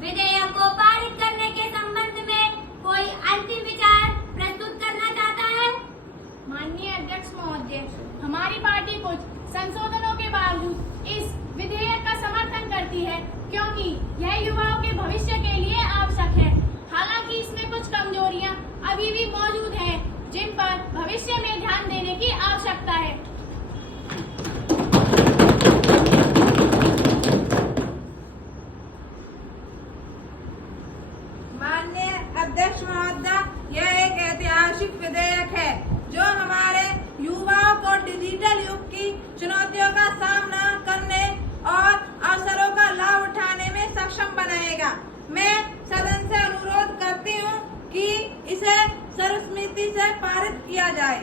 विधेयक को पारित करने के संबंध में कोई अंतिम विचार प्रस्तुत करना चाहता है? माननीय अध्यक्ष महोदय, हमारी पार्टी कुछ संशोधनों के बावजूद इस विधेयक का समर्थन करती है, क्योंकि यह युवाओं के भविष्य के लिए आवश्यक है। हालांकि इसमें कुछ कमजोरियां अभी भी मौजूद हैं, जिन पर भविष्य में ध्यान देने की आवश्यकता है। विधेयक पारित किया जाए।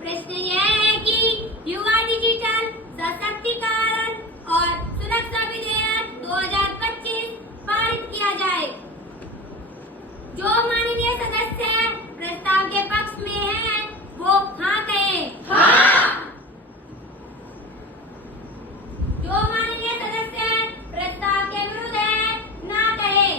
प्रश्न यह है कि युवा डिजिटल सशक्तिकरण और सुरक्षा विधेयक 2025 पारित किया जाए। जो माननीय सदस्य प्रस्ताव के पक्ष में हैं, वो हाँ कहें। हाँ। जो माननीय सदस्य प्रस्ताव के विरुद्ध है, ना कहें।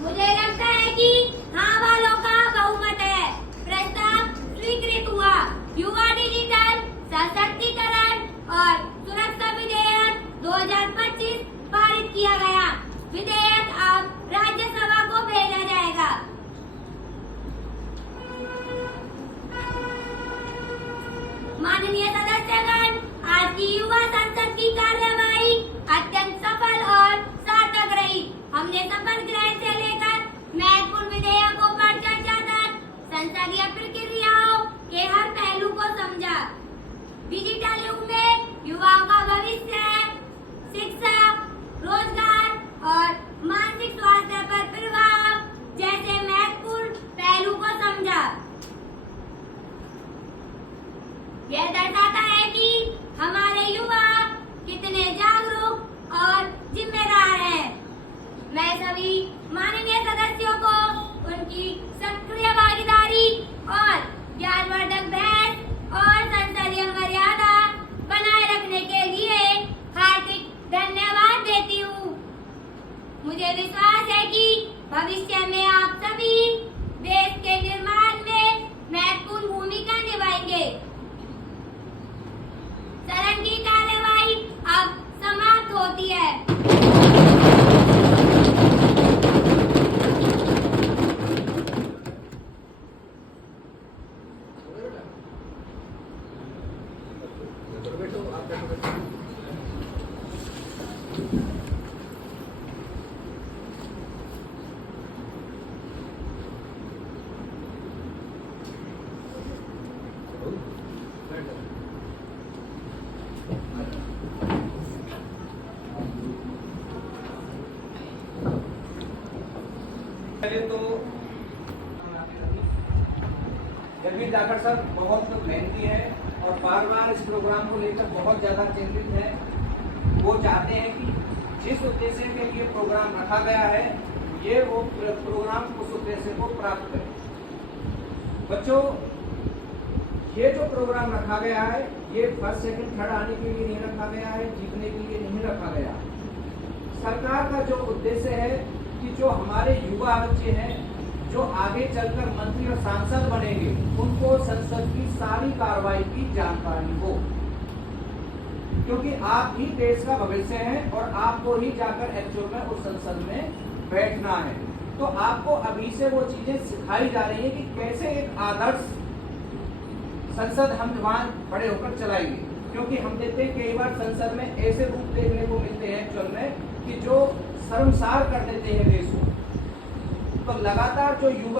मुझे लगता है कि हाँ वालों का बहुमत है। प्रस्ताव स्वीकृत हुआ। युवा डिजिटल सशक्तिकरण और सुरक्षा विधेयक 2025 पारित किया गया। विधेयक अब राज्यसभा को भेजा जाएगा। माननीय सदस्यगण, आज की युवा संसद की कार्यवाही अत्यंत सफल और सार्थक रही। हमने शपथ ग्रहण से लेकर महत्वपूर्ण विधेयकों पर चर्चा तक संसदीय प्रक्रियाओं के हर पहलू को समझा। डिजिटल युग में युवाओं का भविष्य है। शिक्षा, रोजगार और मानसिक स्वास्थ्य पर प्रभाव जैसे महत्वपूर्ण पहलू को समझा। यह दर्शाता है कि हमारे युवा कितने जागरूक और जिम्मेदार हैं। मैं सभी माननीय सदस्यों को उनकी सक्रिय भागीदारी और ज्ञानवर्धक बहस और संसदीय मर्यादा बनाए रखने के लिए हार्दिक धन्यवाद देती हूँ। मुझे विश्वास है कि भविष्य में आप सभी देश के निर्माण में महत्वपूर्ण भूमिका निभाएंगे। सदन की कार्यवाही अब समाप्त होती है। पहले तो जगदीश जाखड़ सर बहुत मेहनती है और बार बार इस प्रोग्राम को लेकर बहुत ज्यादा चिंतित है। वो चाहते हैं कि जिस उद्देश्य के लिए प्रोग्राम रखा गया है, ये वो प्रोग्राम उस उद्देश्य को प्राप्त करे। बच्चों, ये जो प्रोग्राम रखा गया है, ये फर्स्ट सेकंड थर्ड आने के लिए नहीं रखा गया है, जीतने के लिए नहीं रखा गया। सरकार का जो उद्देश्य है कि जो हमारे युवा बच्चे हैं, जो आगे चलकर मंत्री और सांसद बनेंगे, उनको संसद की सारी कार्रवाई की जानकारी हो, क्योंकि आप ही देश का भविष्य हैं और आपको ही जाकर एक्चुअल में उस संसद में बैठना है। तो आपको अभी से वो चीजें सिखाई जा रही है कि कैसे एक आदर्श संसद हम वहां बड़े होकर चलाएंगे। क्योंकि हम देखते हैं कई बार संसद में ऐसे रूप देखने को मिलते हैं एक्चुअल में कि जो शर्मसार कर देते हैं देश को। तो लगातार जो युवा